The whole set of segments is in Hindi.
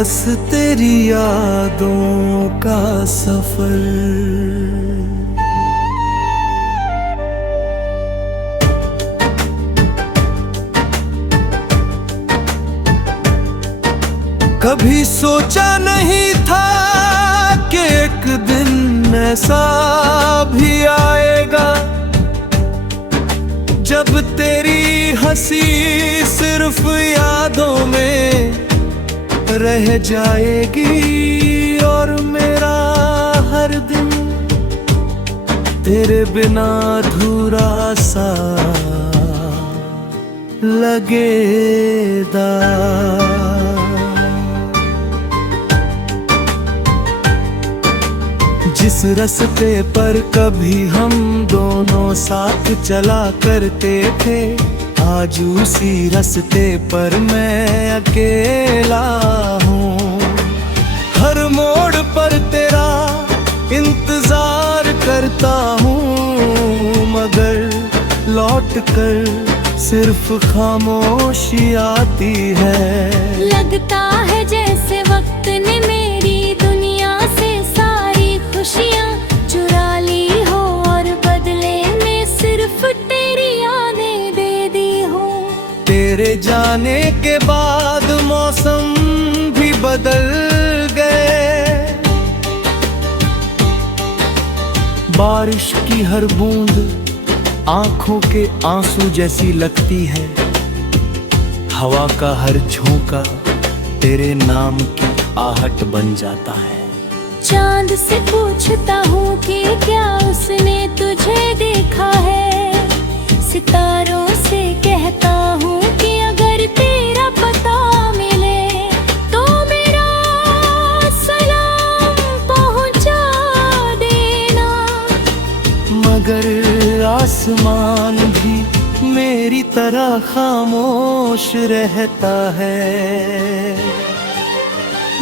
बस तेरी यादों का सफर। कभी सोचा नहीं था कि एक दिन ऐसा भी आएगा जब तेरी हंसी सिर्फ यादों में रह जाएगी और मेरा हर दिन तेरे बिना अधूरा सा लगेगा। जिस रास्ते पर कभी हम दोनों साथ चला करते थे, आज उसी रास्ते पर मैं अकेला हूँ। हर मोड़ पर तेरा इंतजार करता हूँ, मगर लौट कर सिर्फ खामोशी आती है। लगता है जैसे वक्त ने मेरी दुनिया से सारी खुशियाँ चुरा ली हो और बदले में सिर्फ तेरी यादें दे दी हो। तेरे जाने के बाद मौसम भी बदल गए, बारिश की हर बूंद आंखों के आंसू जैसी लगती है। हवा का हर झोंका तेरे नाम की आहट बन जाता है। चांद से पूछता हूँ कि क्या उसने तुझे देखा है, सितारों से कहता हूँ कि अगर तेरा पता मिले तो मेरा सलाम पहुँचा देना। मगर आसमान भी मेरी तरह खामोश रहता है।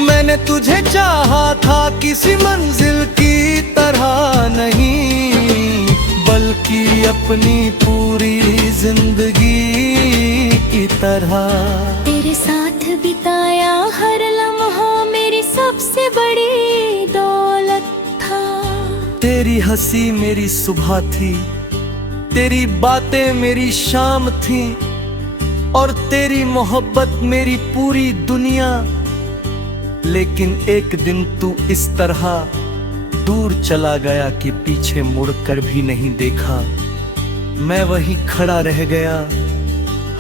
मैंने तुझे चाहा था किसी मंजिल की तरह नहीं, बल्कि अपनी पूरी जिंदगी की तरह। तेरे साथ बिताया हर लम्हा मेरी सबसे बड़ी दौलत था। तेरी हंसी मेरी सुबह थी, तेरी बातें मेरी शाम थी, और तेरी मोहब्बत मेरी पूरी दुनिया। लेकिन एक दिन तू इस तरह दूर चला गया कि पीछे मुड़कर भी नहीं देखा। मैं वहीं खड़ा रह गया,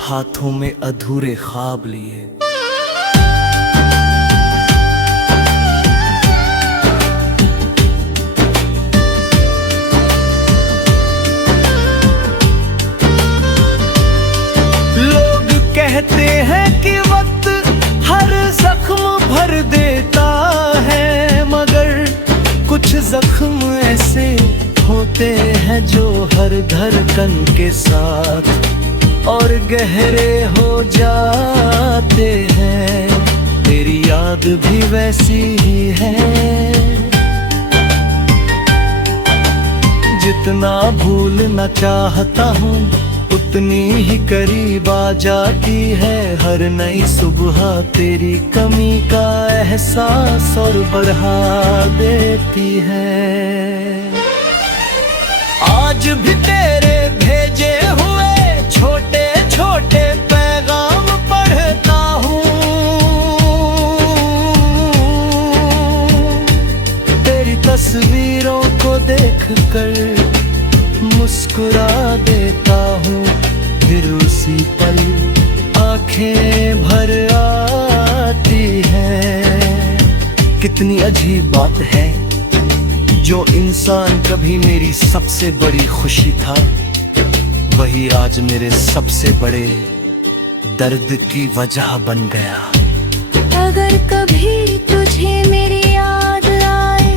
हाथों में अधूरे ख्वाब लिए। लोग कहते हैं कि वक्त हर जख्म भर देता है, मगर कुछ जख्म ऐसे होते हैं जो हर धड़कन के साथ और गहरे हो जाते हैं। तेरी याद भी वैसी ही है, जितना भूलना चाहता हूँ उतनी ही करीब आ जाती है। हर नई सुबह तेरी कमी का एहसास और बढ़ा देती है। आज भी तेरे भेजे हुए छोटे छोटे पैगाम पढ़ता हूँ, तेरी तस्वीरों को देखकर मुस्कुरा देता हूँ। फिर उसी पल आंखें भर आती हैं। कितनी अजीब बात है, जो इंसान कभी मेरी सबसे बड़ी खुशी था, वही आज मेरे सबसे बड़े दर्द की वजह बन गया। अगर कभी तुझे मेरी याद आए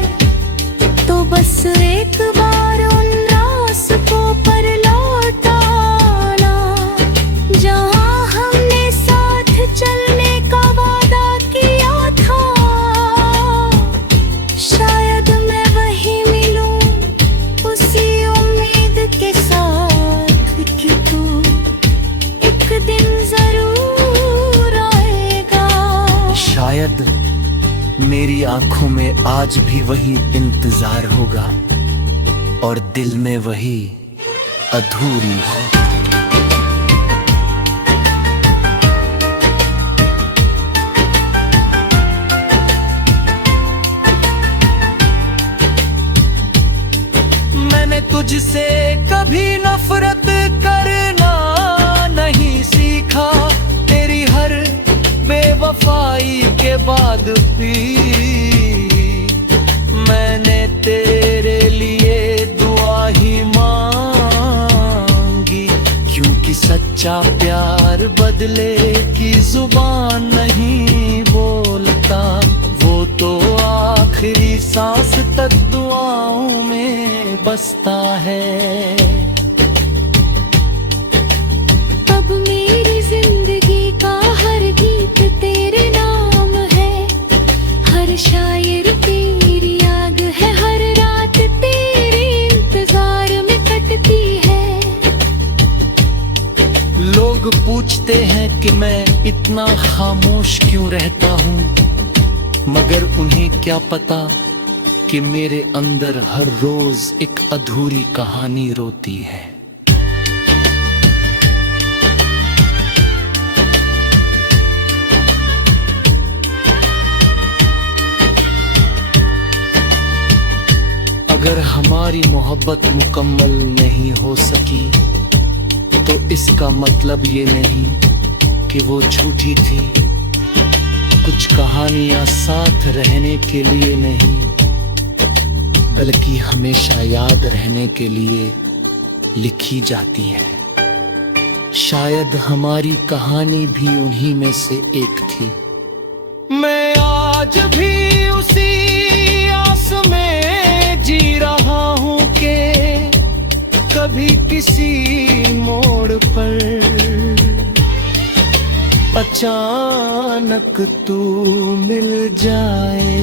तो बस एक बार उन रास्तों पर लौट आना, जहाँ हमने साथ चलने का वादा किया था। शायद मैं वहीं मिलूं उसी उम्मीद के साथ कि तू एक दिन जरूर आएगा। शायद मेरी आंखों में आज भी वही इंतजार होगा और दिल में वही अधूरी है। मैंने तुझसे कभी नफरत करना नहीं सीखा, तेरी हर बेवफाई के बाद भी मैंने तेरे लिए दुआ ही मांगी, क्योंकि सच्चा प्यार बदले की जुबान नहीं बोलता, वो तो आखिरी सांस तक दुआओं में बसता है। अब मेरी जिंदगी का हर गीत तेरे नाम है, हर शायर तेरी याद है, हर रात तेरे इंतजार में कटती है। लोग पूछते हैं कि मैं इतना खामोश क्यों रहता हूँ, मगर उन्हें क्या पता कि मेरे अंदर हर रोज एक अधूरी कहानी रोती है। अगर हमारी मोहब्बत मुकम्मल नहीं हो सकी तो इसका मतलब ये नहीं कि वो झूठी थी। कुछ कहानियां साथ रहने के लिए नहीं, बल्कि हमेशा याद रहने के लिए लिखी जाती है। शायद हमारी कहानी भी उन्हीं में से एक थी। मैं आज भी उसी आस में जी रहा हूँ कि कभी किसी मोड़ पर अचानक तू मिल जाए,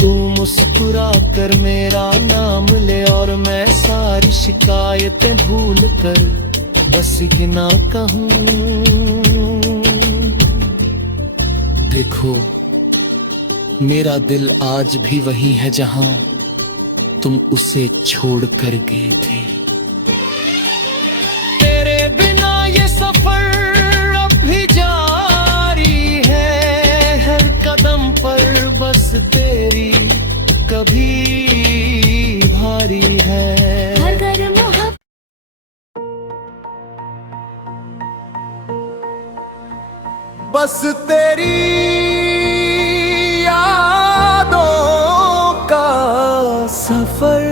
तू मुस्कुरा कर मेरा नाम ले और मैं सारी शिकायतें भूल कर बस इतना कहूँ, देखो मेरा दिल आज भी वही है जहां तुम उसे छोड़ कर गए थे। तेरे बिना ये सफर अब भी जारी है, हर कदम पर बस तेरी कभी भारी है। अगर बस तेरी यादों का सफर।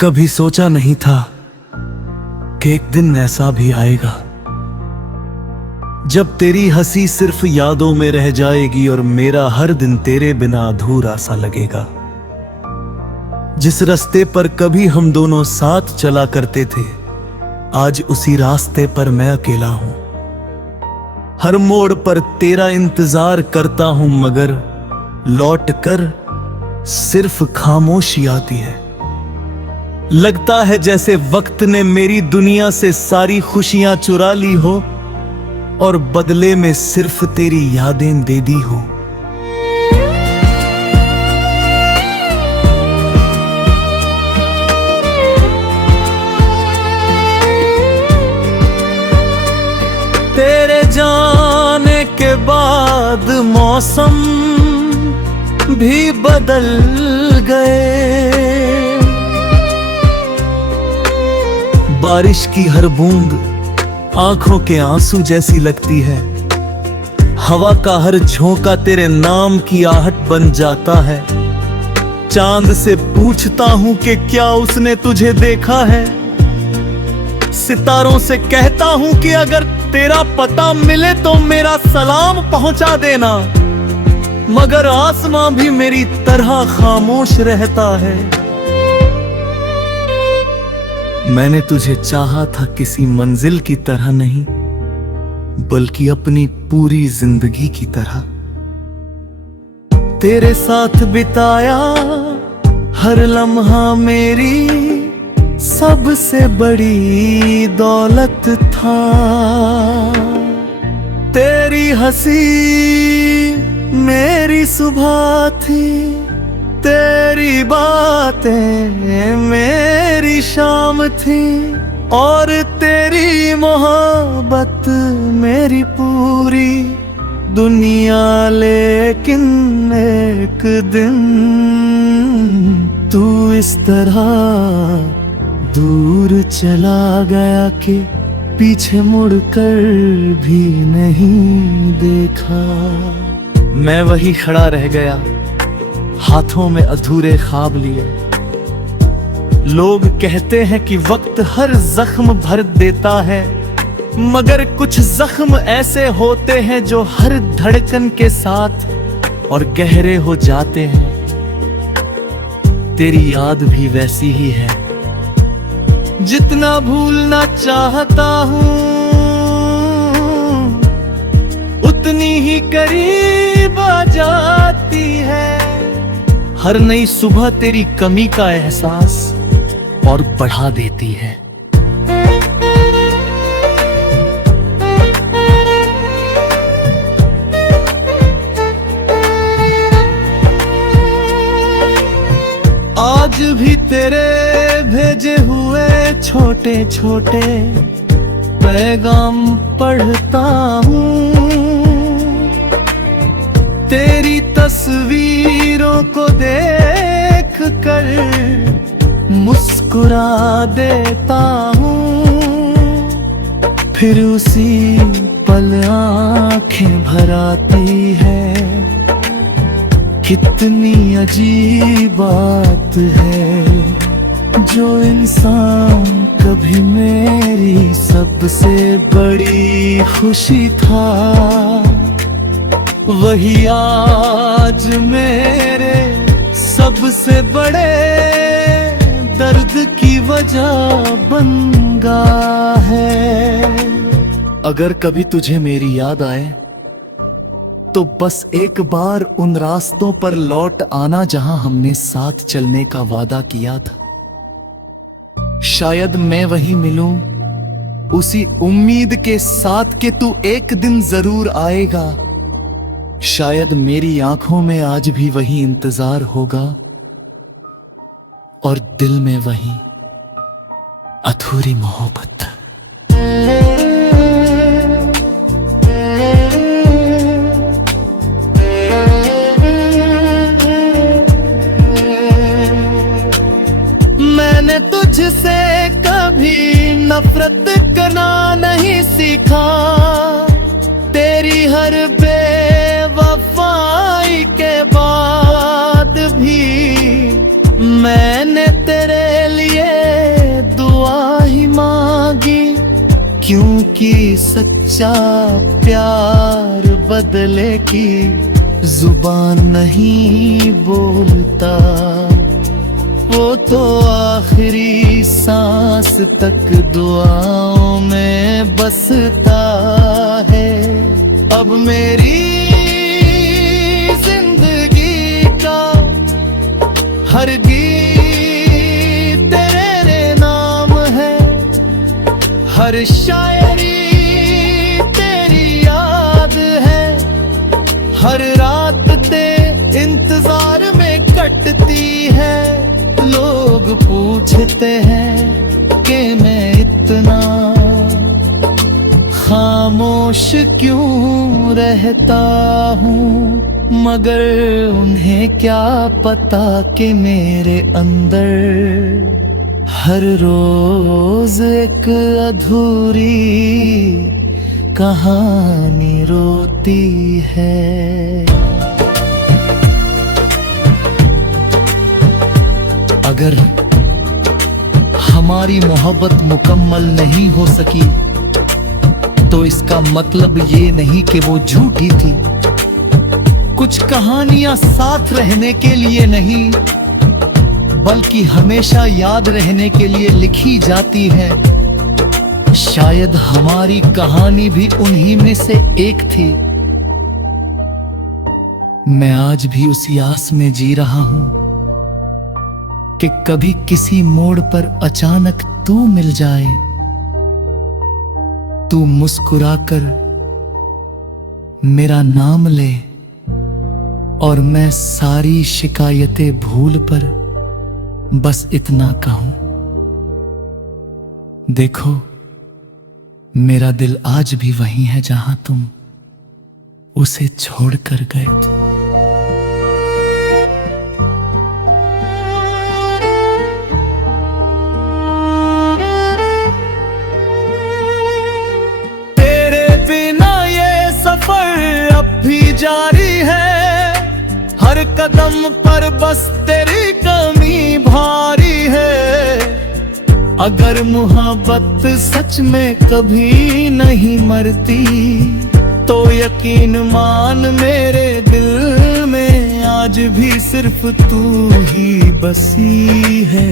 कभी सोचा नहीं था कि एक दिन ऐसा भी आएगा जब तेरी हंसी सिर्फ यादों में रह जाएगी और मेरा हर दिन तेरे बिना अधूरा सा लगेगा। जिस रास्ते पर कभी हम दोनों साथ चला करते थे, आज उसी रास्ते पर मैं अकेला हूं। हर मोड़ पर तेरा इंतजार करता हूं, मगर लौट कर सिर्फ खामोशी आती है। लगता है जैसे वक्त ने मेरी दुनिया से सारी खुशियां चुरा ली हो और बदले में सिर्फ तेरी यादें दे दी हो। तेरे जाने के बाद मौसम भी बदल गए, बारिश की हर बूंद आंखों के आंसू जैसी लगती है, हवा का हर झोंका तेरे नाम की आहट बन जाता है। चांद से पूछता हूं कि क्या उसने तुझे देखा है, सितारों से कहता हूं कि अगर तेरा पता मिले तो मेरा सलाम पहुंचा देना, मगर आसमां भी मेरी तरह खामोश रहता है। मैंने तुझे चाहा था किसी मंजिल की तरह नहीं, बल्कि अपनी पूरी जिंदगी की तरह। तेरे साथ बिताया हर लम्हा मेरी सबसे बड़ी दौलत था। तेरी हंसी मेरी सुबह थी, तेरी बातें मेरी शाम थी, और तेरी मोहब्बत मेरी पूरी दुनिया। लेकिन एक दिन तू इस तरह दूर चला गया कि पीछे मुड़कर भी नहीं देखा। मैं वही खड़ा रह गया, हाथों में अधूरे ख्वाब लिए। लोग कहते हैं कि वक्त हर जख्म भर देता है, मगर कुछ जख्म ऐसे होते हैं जो हर धड़कन के साथ और गहरे हो जाते हैं। तेरी याद भी वैसी ही है, जितना भूलना चाहता हूँ उतनी ही करीब आ जाती है। हर नई सुबह तेरी कमी का एहसास और बढ़ा देती है। आज भी तेरे भेजे हुए छोटे छोटे पैगाम पढ़ता हूँ, तेरी तस्वीरों को देख कर मुस्कुरा देता हूँ। फिर उसी पल आंखें भर आती है, कितनी अजीब बात है जो इंसान कभी मेरी सबसे बड़ी खुशी था, वही आज मेरे सबसे बड़े दर्द की वजह बन गया है। अगर कभी तुझे मेरी याद आए तो बस एक बार उन रास्तों पर लौट आना जहां हमने साथ चलने का वादा किया था। शायद मैं वहीं मिलूं उसी उम्मीद के साथ कि तू एक दिन जरूर आएगा। शायद मेरी आंखों में आज भी वही इंतजार होगा और दिल में वही अधूरी मोहब्बत। मैंने तुझसे कभी नफरत करना नहीं सीखा, तेरी हर बेवफाई के बाद भी मैंने तेरे लिए दुआ ही मांगी, क्योंकि सच्चा प्यार बदले की जुबान नहीं बोलता, वो तो आखिरी सांस तक दुआओं में बसता है। अब मेरी जिंदगी का हर गीत तेरे नाम है, हर शायरी तेरी याद है, हर रात ते इंतजार में कटती है। लोग पूछते हैं कि मैं इतना खामोश क्यों रहता हूँ, मगर उन्हें क्या पता कि मेरे अंदर हर रोज एक अधूरी कहानी रोती है। अगर हमारी मोहब्बत मुकम्मल नहीं हो सकी तो इसका मतलब ये नहीं कि वो झूठी थी। कुछ कहानियां साथ रहने के लिए नहीं बल्कि हमेशा याद रहने के लिए लिखी जाती है। शायद हमारी कहानी भी उन्हीं में से एक थी। मैं आज भी उसी आस में जी रहा हूं कि कभी किसी मोड़ पर अचानक तू मिल जाए, तू मुस्कुराकर मेरा नाम ले और मैं सारी शिकायतें भूल पर बस इतना कहूं, देखो मेरा दिल आज भी वहीं है जहां तुम उसे छोड़कर गए थे। तेरे बिना ये सफर अब भी जारी है, हर कदम पर बस तेरी कमी भारी है। अगर मोहब्बत सच में कभी नहीं मरती तो यकीन मान मेरे दिल में आज भी सिर्फ तू ही बसी है।